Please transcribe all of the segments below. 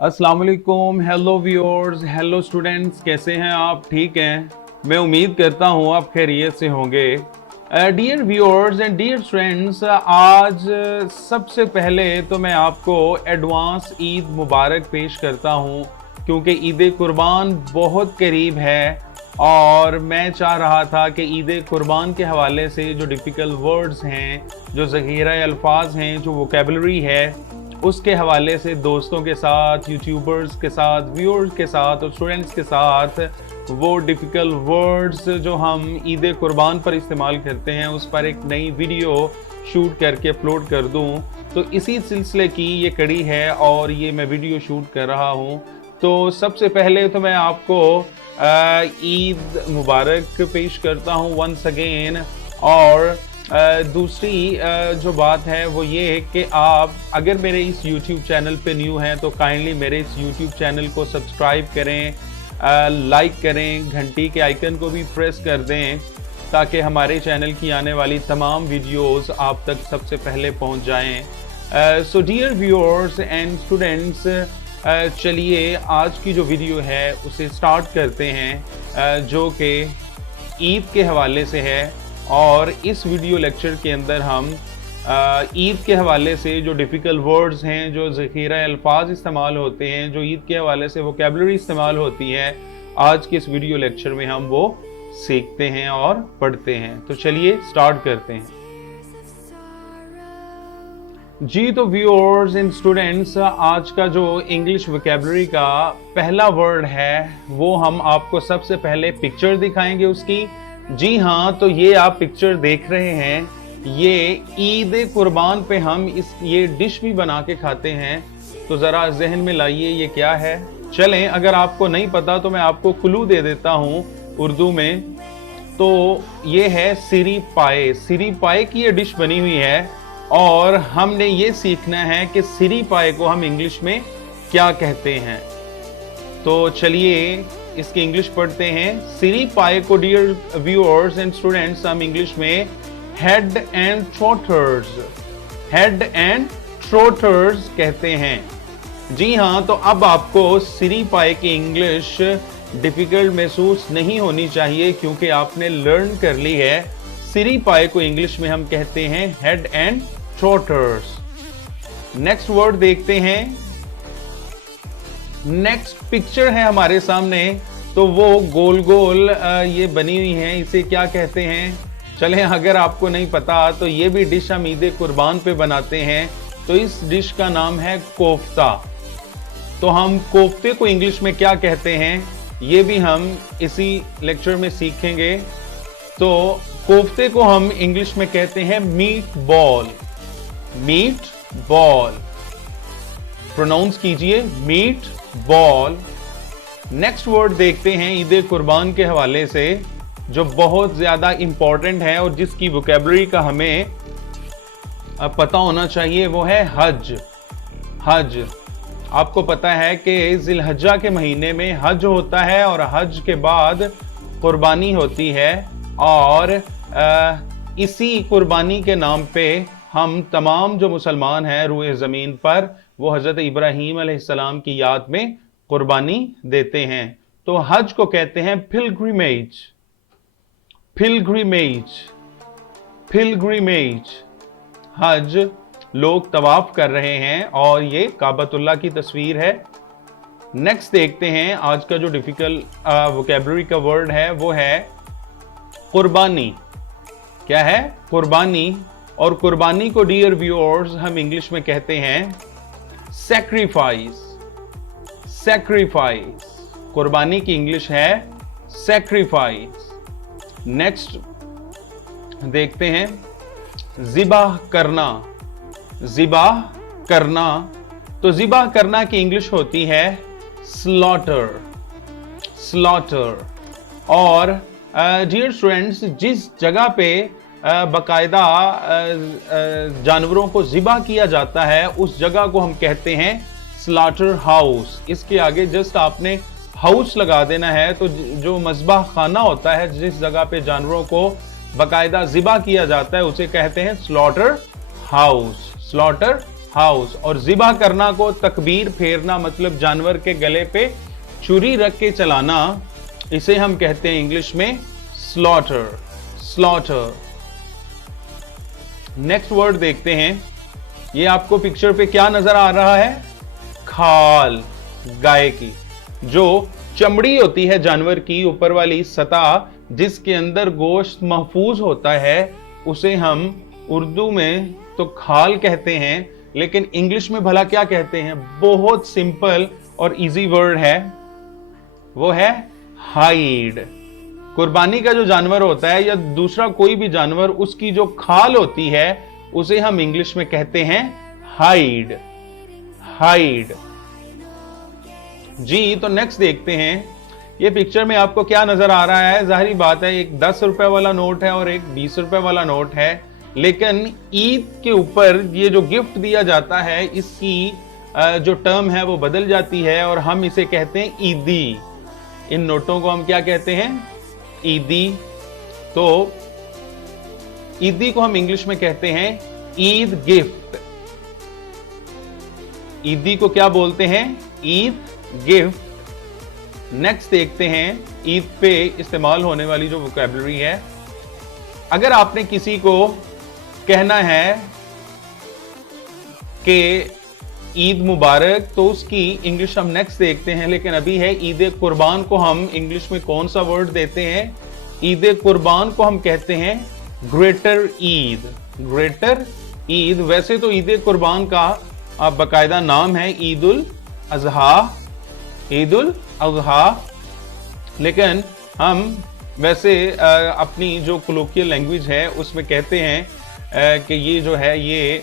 अस्सलाम वालेकुम, hello viewers, hello students, कैसे हैं आप? ठीक हैं? मैं उम्मीद करता हूँ आप खैरियत से होंगे। Dear viewers and dear friends, आज सबसे पहले तो मैं आपको एडवांस ईद मुबारक पेश करता हूँ, क्योंकि ईद कुर्बान बहुत करीब है और मैं चाह रहा था कि ईद कुर्बान के हवाले से जो डिफ़िकल्ट वर्ड्स हैं, जो ज़ख़ीरा अल्फाज हैं, जो वोकेबलरी है, उसके हवाले से दोस्तों के साथ, यूट्यूबर्स के साथ, व्यूअर्स के साथ और स्टूडेंट्स के साथ वो डिफ़िकल्ट वर्ड्स जो हम ईद कुर्बान पर इस्तेमाल करते हैं उस पर एक नई वीडियो शूट करके अपलोड कर दूं। तो इसी सिलसिले की ये कड़ी है और ये मैं वीडियो शूट कर रहा हूं। तो सबसे पहले तो मैं आपको ईद मुबारक पेश करता हूं वंस अगेन। और दूसरी जो बात है वो ये है कि आप अगर मेरे इस YouTube चैनल पे न्यू हैं तो काइंडली मेरे इस YouTube चैनल को सब्सक्राइब करें, लाइक करें, घंटी के आइकन को भी प्रेस कर दें ताकि हमारे चैनल की आने वाली तमाम वीडियोस आप तक सबसे पहले पहुंच जाएं। So dear viewers and students, चलिए आज की जो वीडियो है उसे स्टार्ट करते हैं, जो कि ईद के हवाले से है। और इस वीडियो लेक्चर के अंदर हम ईद के हवाले से जो डिफ़िकल्ट वर्ड्स हैं, जो ज़ख़ीरा अल्फाज इस्तेमाल होते हैं, जो ईद के हवाले से वोकेबलरी इस्तेमाल होती है, आज के इस वीडियो लेक्चर में हम वो सीखते हैं और पढ़ते हैं। तो चलिए स्टार्ट करते हैं जी। तो व्यूअर्स एंड स्टूडेंट्स, आज का जो इंग्लिश वोकेबलरी का पहला वर्ड है वो हम आपको सबसे पहले पिक्चर दिखाएंगे उसकी। जी हाँ, तो ये आप पिक्चर देख रहे हैं, ये ईद कुर्बान पे हम ये डिश भी बना के खाते हैं। तो ज़रा जहन में लाइए ये क्या है। चलें, अगर आपको नहीं पता तो मैं आपको क्लू दे देता हूँ उर्दू में। तो ये है सिरी पाए। सिरी पाए की ये डिश बनी हुई है और हमने ये सीखना है कि सिरी पाए को हम इंग्लिश में क्या कहते हैं। तो चलिए इसकी इंग्लिश पढ़ते हैं। सिरी पाए को डियर व्यूअर्स एंड स्टूडेंट्स हम इंग्लिश में हेड एंड थ्रोटर्स कहते हैं। जी हाँ, तो अब आपको सिरी पाए की इंग्लिश डिफिकल्ट महसूस नहीं होनी चाहिए क्योंकि आपने लर्न कर ली है। सिरी पाए को इंग्लिश में हम कहते हैं हेड एंड थ्रोटर्स। नेक्स्ट वर्ड देखते हैं। नेक्स्ट पिक्चर है हमारे सामने, तो वो गोल गोल ये बनी हुई है, इसे क्या कहते हैं? चलें, अगर आपको नहीं पता तो ये भी डिश हम ईद कुर्बान पे बनाते हैं। तो इस डिश का नाम है कोफ्ता। तो हम कोफ्ते को इंग्लिश में क्या कहते हैं ये भी हम इसी लेक्चर में सीखेंगे। तो कोफ्ते को हम इंग्लिश में कहते हैं meat ball. Meat ball pronounce कीजिए, मीट बॉल। नेक्स्ट वर्ड देखते हैं ईद कुर्बान के हवाले से, जो बहुत ज़्यादा इम्पॉर्टेंट है और जिसकी वोकेबलरी का हमें पता होना चाहिए, वो है हज। हज, आपको पता है कि जिलहज्जा के महीने में हज होता है और हज के बाद कुर्बानी होती है। और इसी कुर्बानी के नाम पे हम तमाम जो मुसलमान हैं रूए ज़मीन पर, वो हज़रत इब्राहीम अलैहिस्सलाम की याद में कुर्बानी देते हैं। तो हज को कहते हैं पिलग्रिमेज। Pilgrimage, pilgrimage. हज, लोग तवाफ कर रहे हैं और ये काबतुल्लाह की तस्वीर है। नेक्स्ट देखते हैं आज का जो डिफिकल्ट वोकेबलरी का वर्ड है वो है कुर्बानी। क्या है? कुर्बानी। और कुर्बानी को डियर व्यूअर्स हम इंग्लिश में कहते हैं सैक्रिफाइस। सैक्रिफाइस, कुर्बानी की इंग्लिश है सैक्रिफाइस। नेक्स्ट देखते हैं ज़िबाह करना। ज़िबाह करना, तो ज़िबाह करना की इंग्लिश होती है स्लॉटर। स्लॉटर। और डियर स्टूडेंट्स, जिस जगह पे बाकायदा जानवरों को ज़िबाह किया जाता है उस जगह को हम कहते हैं स्लॉटर हाउस। इसके आगे जस्ट आपने हाउस लगा देना है। तो जो मज़बाह खाना होता है, जिस जगह पे जानवरों को बाकायदा ज़िबाह किया जाता है, उसे कहते हैं स्लॉटर हाउस। Slaughter house. और ज़िबा करना को तकबीर फेरना मतलब जानवर के गले पे छुरी रख के चलाना, इसे हम कहते हैं इंग्लिश में स्लॉटर, स्लॉटर। नेक्स्ट वर्ड देखते हैं। ये आपको पिक्चर पे क्या नजर आ रहा है? खाल, गाय की। जो चमड़ी होती है जानवर की ऊपर वाली सतह, जिसके अंदर गोश्त महफूज होता है, उसे हम उर्दू में तो खाल कहते हैं, लेकिन इंग्लिश में भला क्या कहते हैं? बहुत सिंपल और इजी वर्ड है, वो है हाइड। कुर्बानी का जो जानवर होता है या दूसरा कोई भी जानवर, उसकी जो खाल होती है उसे हम इंग्लिश में कहते हैं हाइड, हाइड। जी, तो नेक्स्ट देखते हैं। ये पिक्चर में आपको क्या नजर आ रहा है? जाहिर बात है, एक 10 रुपए वाला नोट है और एक 20 रुपए वाला नोट है, लेकिन ईद के ऊपर ये जो गिफ्ट दिया जाता है, इसकी जो टर्म है वो बदल जाती है और हम इसे कहते हैं ईदी। इन नोटों को हम क्या कहते हैं? ईदी। तो ईदी को हम इंग्लिश में कहते हैं ईद गिफ्ट। ईदी को क्या बोलते हैं? ईद गिफ्ट। नेक्स्ट देखते हैं ईद पे इस्तेमाल होने वाली जो वोकैबुलरी है। अगर आपने किसी को कहना है कि ईद मुबारक, तो उसकी इंग्लिश हम नेक्स्ट देखते हैं, लेकिन अभी है ईद कुर्बान को हम इंग्लिश में कौन सा वर्ड देते हैं? ईद कुर्बान को हम कहते हैं ग्रेटर ईद, ग्रेटर ईद। वैसे तो ईद कुर्बान का बाकायदा नाम है ईद उल अजहा, ईद उल अजहा, लेकिन हम वैसे अपनी जो कोलोकियल लैंग्वेज है उसमें कहते हैं कि ये जो है ये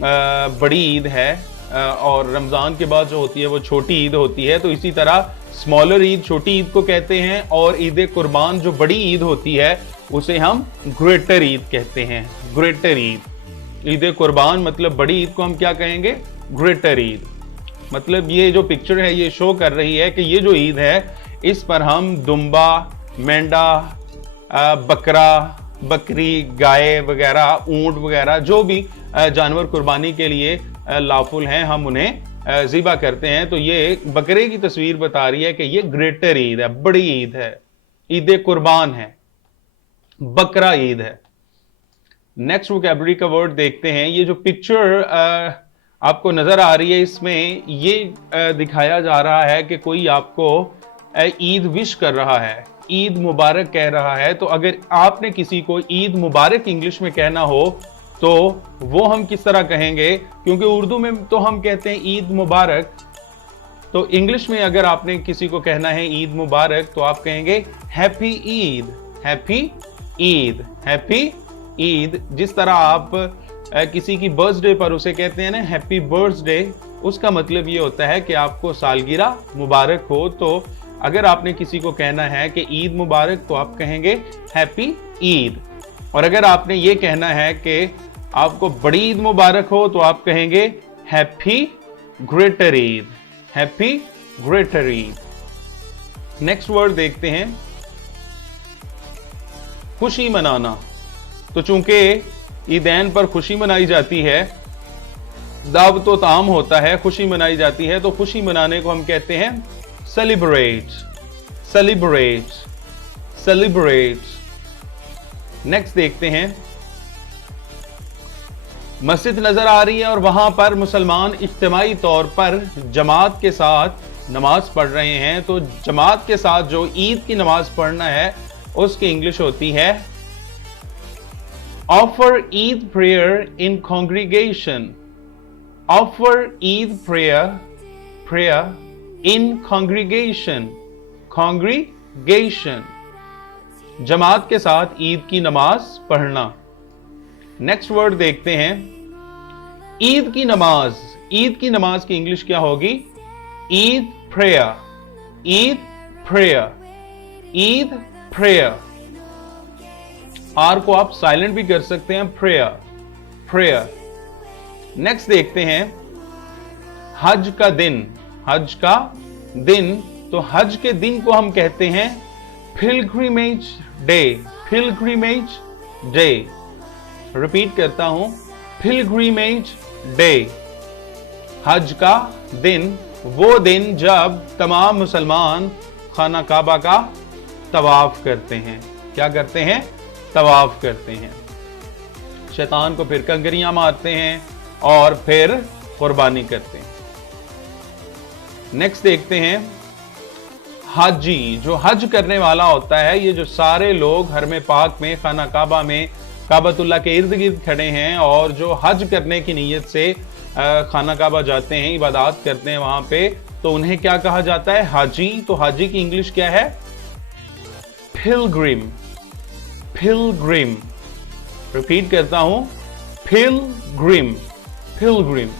बड़ी ईद है, और रमज़ान के बाद जो होती है वो छोटी ईद होती है। तो इसी तरह स्मॉलर ईद छोटी ईद को कहते हैं, और ईद कुर्बान जो बड़ी ईद होती है उसे हम ग्रेटर ईद कहते हैं, ग्रेटर ईद। ईद कुर्बान मतलब बड़ी ईद को हम क्या कहेंगे? ग्रेटर ईद। मतलब ये जो पिक्चर है ये शो कर रही है कि ये जो ईद है इस पर हम दुम्बा, मेंढा, बकरा, बकरी, गाय वगैरह, ऊंट वगैरह जो भी जानवर कुर्बानी के लिए लाफुल हैं, हम उन्हें ज़िबा करते हैं। तो ये बकरे की तस्वीर बता रही है कि ये ग्रेटर ईद है, बड़ी ईद है, ईद कुर्बान है, बकरा ईद है। नेक्स्ट वोकैबुलरी का वर्ड देखते हैं। ये जो पिक्चर आपको नजर आ रही है, इसमें ये दिखाया जा रहा है कि कोई आपको ईद विश कर रहा है, ईद मुबारक कह रहा है। तो अगर आपने किसी को ईद मुबारक इंग्लिश में कहना हो तो वो हम किस तरह कहेंगे? क्योंकि उर्दू में तो हम कहते हैं ईद मुबारक, तो इंग्लिश में अगर आपने किसी को कहना है ईद मुबारक तो आप कहेंगे happy Eid, happy Eid, happy Eid. जिस तरह आप किसी की बर्थडे पर उसे कहते हैं ना हैप्पी बर्थडे, उसका मतलब ये होता है कि आपको सालगिरह मुबारक हो। तो अगर आपने किसी को कहना है कि ईद मुबारक तो आप कहेंगे हैप्पी ईद, और अगर आपने ये कहना है कि आपको बड़ी ईद मुबारक हो तो आप कहेंगे happy greater Eid, happy greater Eid. Next word देखते हैं खुशी मनाना। तो चूंकि ईदैन पर खुशी मनाई जाती है, दावत व ताम होता है, खुशी मनाई जाती है, तो खुशी मनाने को हम कहते हैं सेलिब्रेट, सेलिब्रेट, सेलिब्रेट। नेक्स्ट देखते हैं। मस्जिद नजर आ रही है और वहां पर मुसलमान इज्तिमाई तौर पर जमात के साथ नमाज पढ़ रहे हैं। तो जमात के साथ जो ईद की नमाज पढ़ना है उसकी इंग्लिश होती है offer Eid prayer in congregation, offer Eid prayer, prayer in congregation, congregation, जमात के साथ ईद की नमाज पढ़ना। नेक्स्ट वर्ड देखते हैं ईद की नमाज। ईद की नमाज की इंग्लिश क्या होगी? Eid prayer, Eid prayer, Eid prayer. R को आप साइलेंट भी कर सकते हैं, प्रेयर, प्रेयर। नेक्स्ट देखते हैं हज का दिन, हज का दिन। तो हज के दिन को हम कहते हैं pilgrimage day, pilgrimage day. Repeat करता हूं, पिलग्रिमेज डे, हज का दिन, वो दिन जब तमाम मुसलमान खाना काबा का तवाफ करते हैं। क्या करते हैं? तवाफ करते हैं। शैतान को फिर कंकरियां मारते हैं और फिर कुर्बानी करते हैं। नेक्स्ट देखते हैं, हाजी, जो हज करने वाला होता है, ये जो सारे लोग हरम पाक में, खाना काबा में, काबतुल्लाह के इर्द गिर्द खड़े हैं और जो हज करने की नीयत से खाना काबा जाते हैं, इबादत करते हैं वहां पे, तो उन्हें क्या कहा जाता है? हाजी। तो हाजी की इंग्लिश क्या है? पिलग्रिम। पिलग्रिम, रिपीट करता हूं, पिलग्रिम। पिलग्रिम,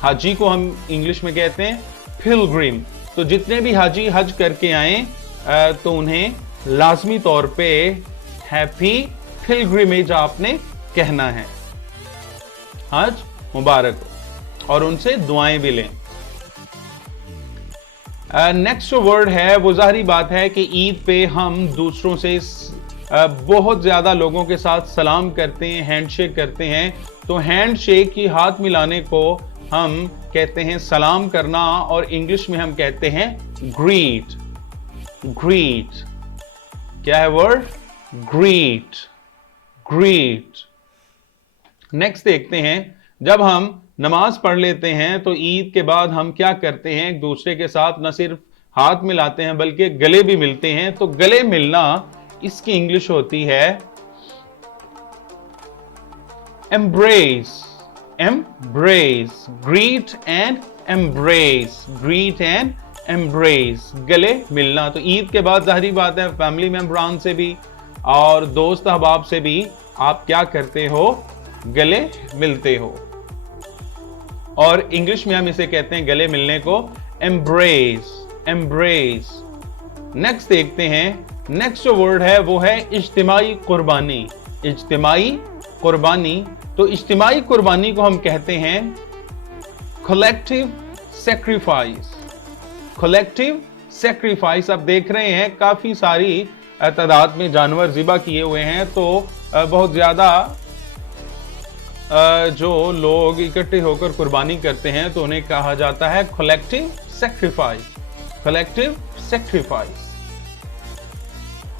हाजी को हम इंग्लिश में कहते हैं पिलग्रिम। तो जितने भी हाजी हज करके आए तो उन्हें लाजमी तौर पे हैप्पी पिलग्रिमेज आपने कहना है। हज मुबारक हो और उनसे दुआएं भी लें। नेक्स्ट जो वर्ड है वो जाहिर बात है कि ईद पे हम दूसरों से बहुत ज्यादा लोगों के साथ सलाम करते हैं, हैंडशेक करते हैं। तो हैंडशेक की हाथ मिलाने को हम कहते हैं सलाम करना, और इंग्लिश में हम कहते हैं ग्रीट। ग्रीट क्या है वर्ड? ग्रीट। ग्रीट। नेक्स्ट देखते हैं, जब हम नमाज पढ़ लेते हैं तो ईद के बाद हम क्या करते हैं? एक दूसरे के साथ न सिर्फ हाथ मिलाते हैं बल्कि गले भी मिलते हैं। तो गले मिलना, इसकी इंग्लिश होती है embrace. Embrace, greet and embrace. Greet and embrace, गले मिलना। तो ईद के बाद जाहिर बात है फैमिली मेंबरान से भी और दोस्त अहबाब से भी आप क्या करते हो? गले मिलते हो। और इंग्लिश में हम इसे कहते हैं गले मिलने को एम्ब्रेस। एम्ब्रेस। नेक्स्ट देखते हैं, नेक्स्ट जो वर्ड है वो है इज्तिमाई कुर्बानी। इज्तिमाई कुर्बानी। तो इज्तिमाई कुर्बानी को हम कहते हैं कलेक्टिव सैक्रिफाइस। Collective sacrifice. आप देख रहे हैं काफी सारी तादाद में जानवर ज़िबा किए हुए हैं, तो बहुत ज्यादा जो लोग इकट्ठे होकर कुर्बानी करते हैं तो उन्हें कहा जाता है collective sacrifice. Collective sacrifice.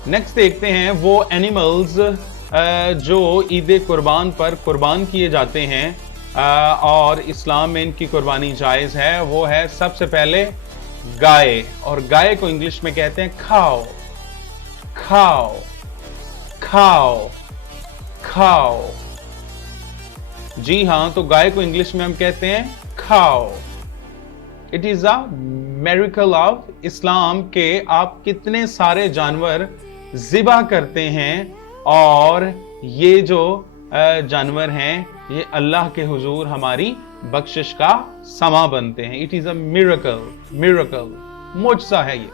Next देखते हैं, वो एनिमल्स जो ईद कुर्बान पर कुर्बान किए जाते हैं और इस्लाम में इनकी कुर्बानी जायज़ है, वो है सबसे पहले गाय। और गाय को इंग्लिश में कहते हैं खाओ। खाओ। खाओ। खाओ। जी हां, तो गाय को इंग्लिश में हम कहते हैं खाओ। It is a miracle of Islam के आप कितने सारे जानवर ज़िबा करते हैं, और ये जो जानवर हैं ये अल्लाह के हुजूर हमारी बख्शिश का समा बनते हैं। It is a miracle. Miracle, मुजज़ा है ये।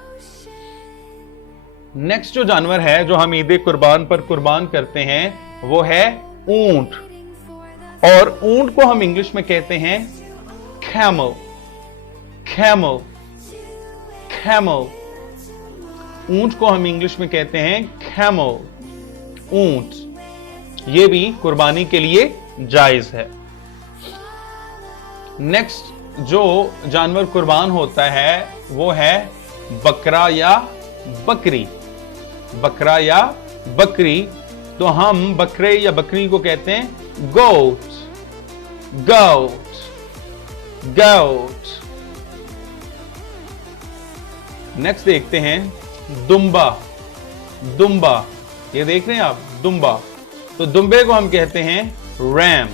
नेक्स्ट जो जानवर है जो हम ईद कुर्बान पर कुर्बान करते हैं वो है ऊंट। और ऊंट को हम इंग्लिश में कहते हैं कैमल। कैमल। कैमल। ऊंट को हम इंग्लिश में कहते हैं कैमल। ऊंट ये भी कुर्बानी के लिए जायज है। नेक्स्ट जो जानवर कुर्बान होता है वो है बकरा या बकरी। बकरा या बकरी। तो हम बकरे या बकरी को कहते हैं गोट। गोट। गोट। नेक्स्ट देखते हैं दुम्बा। दुम्बा, ये देख रहे हैं आप, दुम्बा। तो दुम्बे को हम कहते हैं रैम।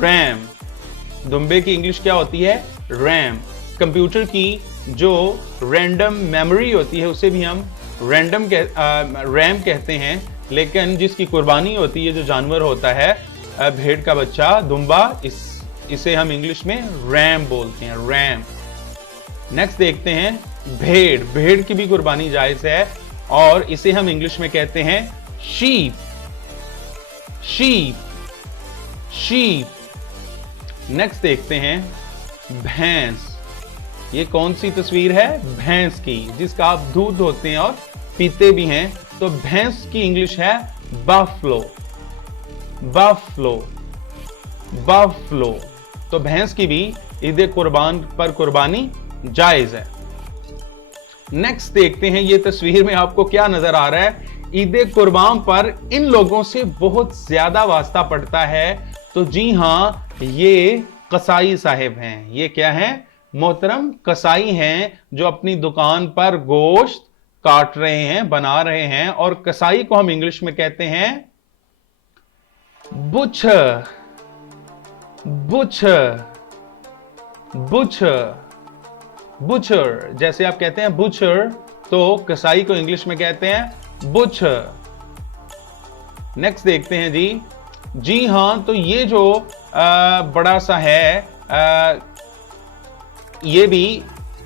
रैम। दुम्बे की इंग्लिश क्या होती है? रैम। कंप्यूटर की जो रैंडम मेमोरी होती है उसे भी हम रैम कहते हैं, लेकिन जिसकी कुर्बानी होती है, जो जानवर होता है भेड़ का बच्चा दुम्बा, इसे हम इंग्लिश में रैम बोलते हैं। रैम। नेक्स्ट देखते हैं भेड़। भेड़ की भी कुर्बानी जायज है और इसे हम इंग्लिश में कहते हैं शीप। शीप। शीप। नेक्स्ट देखते हैं भैंस। ये कौन सी तस्वीर है? भैंस की, जिसका आप दूध होते हैं और पीते भी हैं। तो भैंस की इंग्लिश है बफलो। बफलो। बफलो। तो भैंस की भी ईद कुर्बान पर कुर्बानी जायज है। नेक्स्ट देखते हैं, ये तस्वीर में आपको क्या नजर आ रहा है। ईद कुर्बान पर इन लोगों से बहुत ज्यादा वास्ता पड़ता है। तो जी हां, ये कसाई साहिब हैं। ये क्या हैं? मोहतरम कसाई हैं, जो अपनी दुकान पर गोश्त काट रहे हैं, बना रहे हैं। और कसाई को हम इंग्लिश में कहते हैं बुचर। Butcher, butcher, butcher. जैसे आप कहते हैं बुचर, तो कसाई को इंग्लिश में कहते हैं बुचर। नेक्स्ट देखते हैं जी हां, तो ये जो बड़ा सा है, ये भी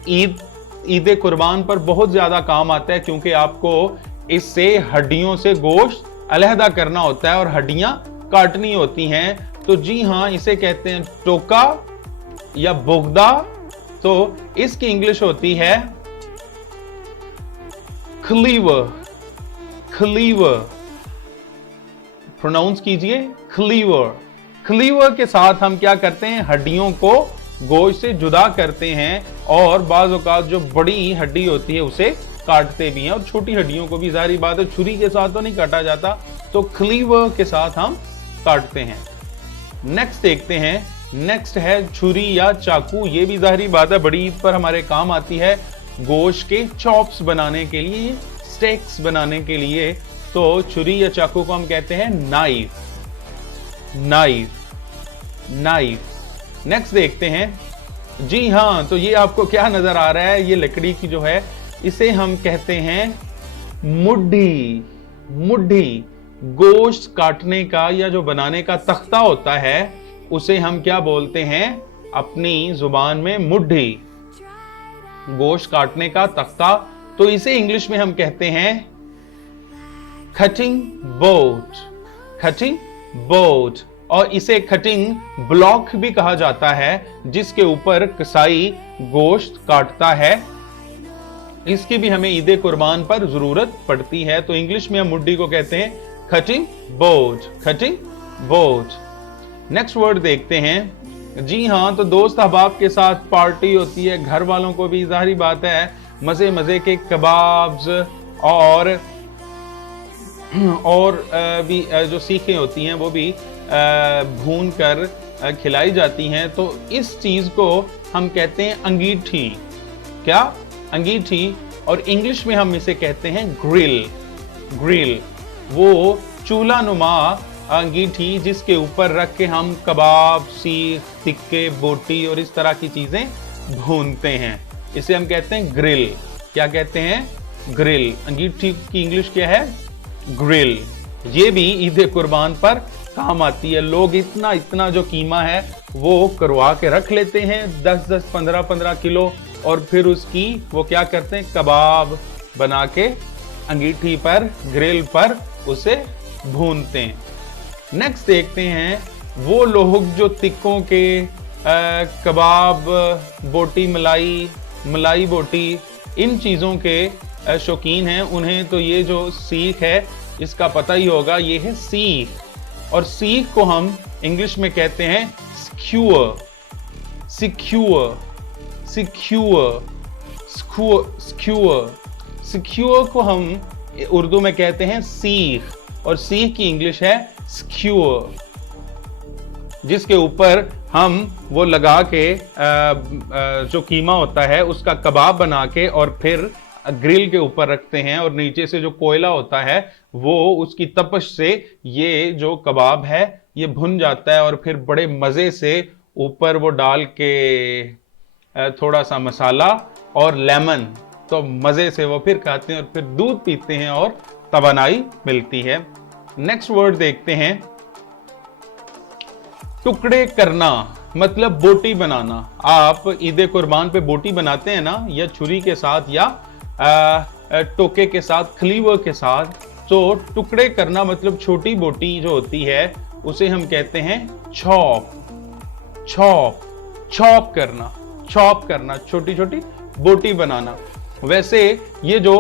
ईद कुर्बान पर बहुत ज्यादा काम आता है, क्योंकि आपको इससे हड्डियों से गोश्त अलहदा करना होता है और हड्डियां काटनी होती हैं। तो जी हां, इसे कहते हैं टोका या बोगदा। तो इसकी इंग्लिश होती है क्लीवर। क्लीवर प्रोनाउंस कीजिए, क्लीवर। क्लीवर के साथ हम क्या करते हैं? हड्डियों को गोश्त से जुदा करते हैं, और बाज़ औक़ात जो बड़ी हड्डी होती है उसे काटते भी हैं, और छोटी हड्डियों को भी, जाहिर बात है छुरी के साथ तो नहीं काटा जाता, तो क्लीवर के साथ हम काटते हैं। नेक्स्ट देखते हैं, नेक्स्ट है छुरी या चाकू। ये भी जाहिर बात है बड़ी ईद पर हमारे काम आती है, गोश्त के चॉप्स बनाने के लिए, स्टेक्स बनाने के लिए। तो छुरी या चाकू को हम कहते हैं नाइफ। Knife, knife. नेक्स्ट देखते हैं, जी हां, तो ये आपको क्या नजर आ रहा है? ये लकड़ी की जो है, इसे हम कहते हैं मुड्ढी। मुड्ढी गोश्त काटने का या जो बनाने का तख्ता होता है, उसे हम क्या बोलते हैं अपनी जुबान में? मुड्ढी। गोश्त काटने का तख्ता, तो इसे इंग्लिश में हम कहते हैं कटिंग बोर्ड। Cutting board. और इसे कटिंग ब्लॉक भी कहा जाता है, जिसके ऊपर कसाई गोश्त काटता है। इसकी भी हमें ईद कुर्बान पर जरूरत पड़ती है। तो इंग्लिश में हम मुड्ढी को कहते हैं cutting board. Cutting board. Next word देखते हैं, जी हां, तो दोस्त अहबाब के साथ पार्टी होती है, घर वालों को भी जाहिर बात है मजे मजे के कबाब्स और भी जो सीखें होती हैं वो भी भून कर खिलाई जाती हैं। तो इस चीज को हम कहते हैं अंगीठी। क्या? अंगीठी। और इंग्लिश में हम इसे कहते हैं ग्रिल। ग्रिल, वो चूल्हा नुमा अंगीठी जिसके ऊपर रख के हम कबाब, सीख, टिक्के, बोटी और इस तरह की चीजें भूनते हैं, इसे हम कहते हैं ग्रिल। क्या कहते हैं? ग्रिल। अंगीठी की इंग्लिश क्या है? ग्रिल। ये भी ईद कुर्बान पर काम आती है। लोग इतना जो कीमा है वो करवा के रख लेते हैं, 10-10, 15-15 किलो, और फिर उसकी वो क्या करते हैं? कबाब बना के अंगीठी पर, ग्रिल पर उसे भूनते हैं। नेक्स्ट देखते हैं, वो लोग जो तिक्कों के कबाब, बोटी, मलाई बोटी, इन चीज़ों के शौकीन हैं, उन्हें तो ये जो सीख है इसका पता ही होगा। ये है सीख, और सीख को हम इंग्लिश में कहते हैं स्क्यूअर। सिक्यूअर, सिक्यूअर, स्क्यूअर। सिक्यूअर को हम उर्दू में कहते हैं सीख, और सीख की इंग्लिश है स्क्यूअर, जिसके ऊपर हम वो लगा के जो कीमा होता है उसका कबाब बना के और फिर ग्रिल के ऊपर रखते हैं, और नीचे से जो कोयला होता है वो उसकी तपश से ये जो कबाब है ये भुन जाता है, और फिर बड़े मज़े से ऊपर वो डाल के थोड़ा सा मसाला और लेमन, तो मज़े से वो फिर खाते हैं और फिर दूध पीते हैं और तवानाई मिलती है। नेक्स्ट वर्ड देखते हैं, टुकड़े करना, मतलब बोटी बनाना। आप ईद कुर्बान पे बोटी बनाते हैं ना, या छुरी के साथ या टोके के साथ, क्लीवर के साथ। तो टुकड़े करना मतलब छोटी बोटी जो होती है उसे हम कहते हैं चॉप। चॉप, चॉप करना, चॉप करना, छोटी छोटी बोटी बनाना। वैसे ये जो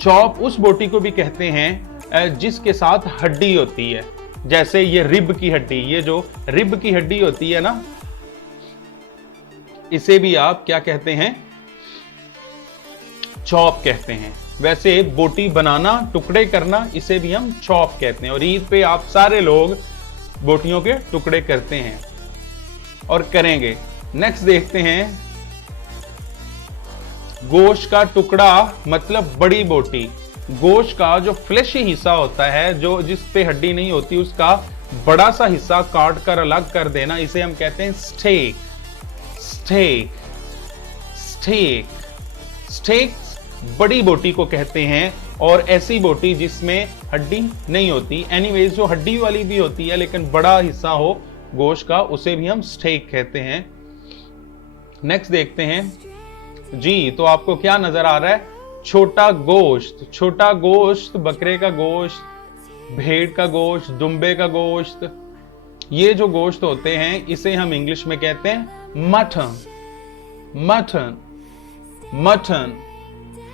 चॉप उस बोटी को भी कहते हैं जिसके साथ हड्डी होती है, जैसे ये रिब की हड्डी, ये जो रिब की हड्डी होती है ना, इसे भी आप क्या कहते हैं, चॉप कहते हैं। वैसे बोटी बनाना, टुकड़े करना, इसे भी हम चॉप कहते हैं। और ईद पे आप सारे लोग बोटियों के टुकड़े करते हैं और करेंगे। नेक्स्ट देखते हैं, गोश्त का टुकड़ा मतलब बड़ी बोटी। गोश्त का जो फ्लैशी हिस्सा होता है, जो जिस पे हड्डी नहीं होती, उसका बड़ा सा हिस्सा काट कर अलग कर देना, इसे हम कहते हैं स्टेक। स्टेक स्टेक स्टेक बड़ी बोटी को कहते हैं। और ऐसी बोटी जिसमें हड्डी नहीं होती, एनीवेज जो हड्डी वाली भी होती है लेकिन बड़ा हिस्सा हो गोश्त का, उसे भी हम स्टेक कहते हैं। नेक्स्ट देखते हैं जी, तो आपको क्या नजर आ रहा है, छोटा गोश्त। छोटा गोश्त बकरे का गोश्त, भेड़ का गोश्त, दुम्बे का गोश्त, ये जो गोश्त होते हैं इसे हम इंग्लिश में कहते हैं मटन। मटन मटन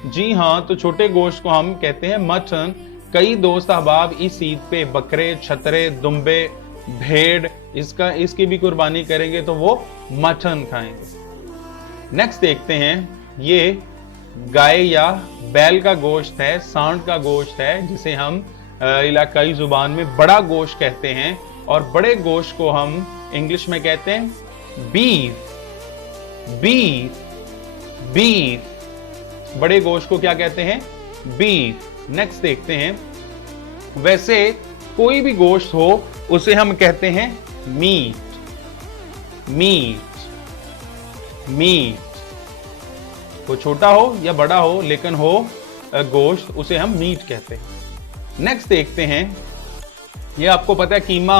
जी हाँ, तो छोटे गोश्त को हम कहते हैं मटन। कई दोस्त अहबाब इस ईद पे बकरे, छतरे, दुम्बे, भेड़ इसकी भी कुर्बानी करेंगे तो वो मटन खाएंगे। नेक्स्ट देखते हैं, ये गाय या बैल का गोश्त है, सांड का गोश्त है, जिसे हम इलाकाई जुबान में बड़ा गोश्त कहते हैं। और बड़े गोश्त को हम इंग्लिश में कहते हैं बीफ। बीफ बीफ बड़े गोश्त को क्या कहते हैं, बीफ। नेक्स्ट देखते हैं, वैसे कोई भी गोश्त हो उसे हम कहते हैं मीट। मीट मीट वो छोटा हो या बड़ा हो लेकिन हो गोश्त, उसे हम मीट कहते हैं। नेक्स्ट देखते हैं, ये आपको पता है कीमा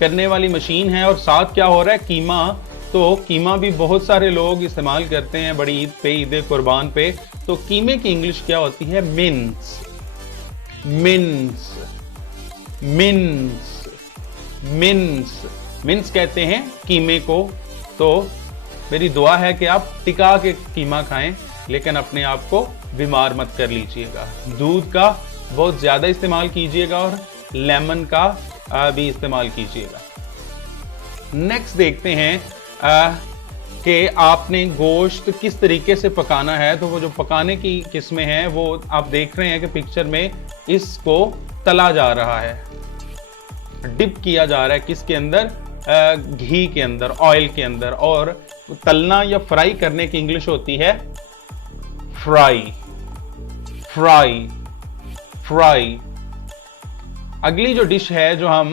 करने वाली मशीन है और साथ क्या हो रहा है, कीमा। तो कीमा भी बहुत सारे लोग इस्तेमाल करते हैं बड़ी ईद पे, ईद कुर्बान पे। तो कीमे की इंग्लिश क्या होती है, mince. Mince mince mince mince कहते हैं कीमे को। तो मेरी दुआ है कि आप टिका के कीमा खाएं लेकिन अपने आप को बीमार मत कर लीजिएगा। दूध का बहुत ज्यादा इस्तेमाल कीजिएगा और लेमन का भी इस्तेमाल कीजिएगा। नेक्स्ट देखते हैं कि आपने गोश्त किस तरीके से पकाना है। तो वो जो पकाने की किस्में हैं वो आप देख रहे हैं कि पिक्चर में इसको तला जा रहा है, डिप किया जा रहा है किसके अंदर, घी के अंदर, ऑयल के अंदर। और तलना या फ्राई करने की इंग्लिश होती है फ्राई। फ्राई फ्राई अगली जो डिश है जो हम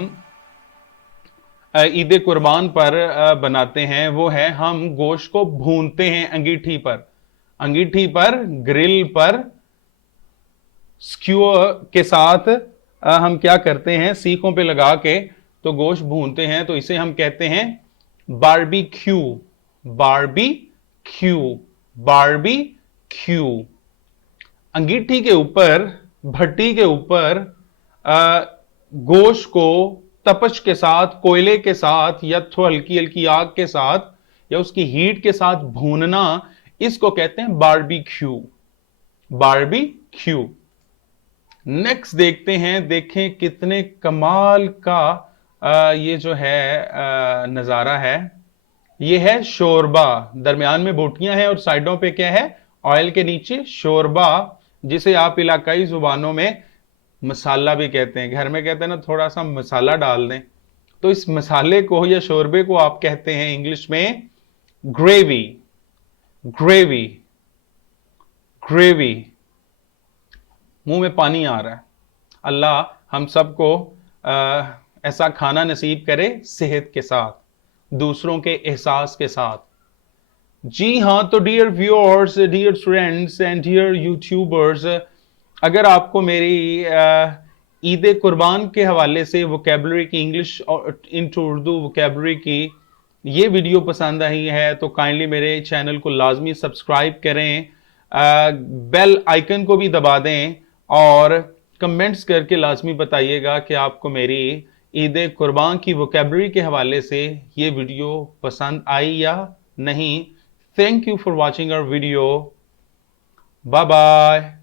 ईद कुर्बान पर बनाते हैं वो है, हम गोश्त को भूनते हैं अंगीठी पर। अंगीठी पर, ग्रिल पर, स्क्यूअर के साथ हम क्या करते हैं, सीखों पे लगा के तो गोश्त भूनते हैं। तो इसे हम कहते हैं बारबीक्यू। बारबीक्यू बारबीक्यू अंगीठी के ऊपर, भट्टी के ऊपर गोश्त को तपश के साथ, कोयले के साथ या तो हल्की हल्की आग के साथ या उसकी हीट के साथ भूनना, इसको कहते हैं बारबीक्यू। बारबीक्यू। नेक्स्ट देखते हैं, देखें कितने कमाल का ये जो है नजारा है। ये है शोरबा। दरमियान में बोटियां हैं और साइडों पे क्या है, ऑयल के नीचे शोरबा, जिसे आप इलाकाई जुबानों में मसाला भी कहते हैं। घर में कहते हैं ना थोड़ा सा मसाला डाल दें, तो इस मसाले को या शोरबे को आप कहते हैं इंग्लिश में ग्रेवी। ग्रेवी ग्रेवी मुंह में पानी आ रहा है। अल्लाह हम सबको ऐसा खाना नसीब करे सेहत के साथ, दूसरों के एहसास के साथ। जी हाँ, तो dear viewers, dear friends and dear YouTubers, अगर आपको मेरी ईद कुर्बान के हवाले से वोकैबुलरी की, इंग्लिश और इनटू उर्दू वोकैबुलरी की ये वीडियो पसंद आई है तो काइंडली मेरे चैनल को लाजमी सब्सक्राइब करें, बेल आइकन को भी दबा दें और कमेंट्स करके लाजमी बताइएगा कि आपको मेरी ईद कुर्बान की वोकैबुलरी के हवाले से ये वीडियो पसंद आई या नहीं। Thank you for watching our video. Bye bye.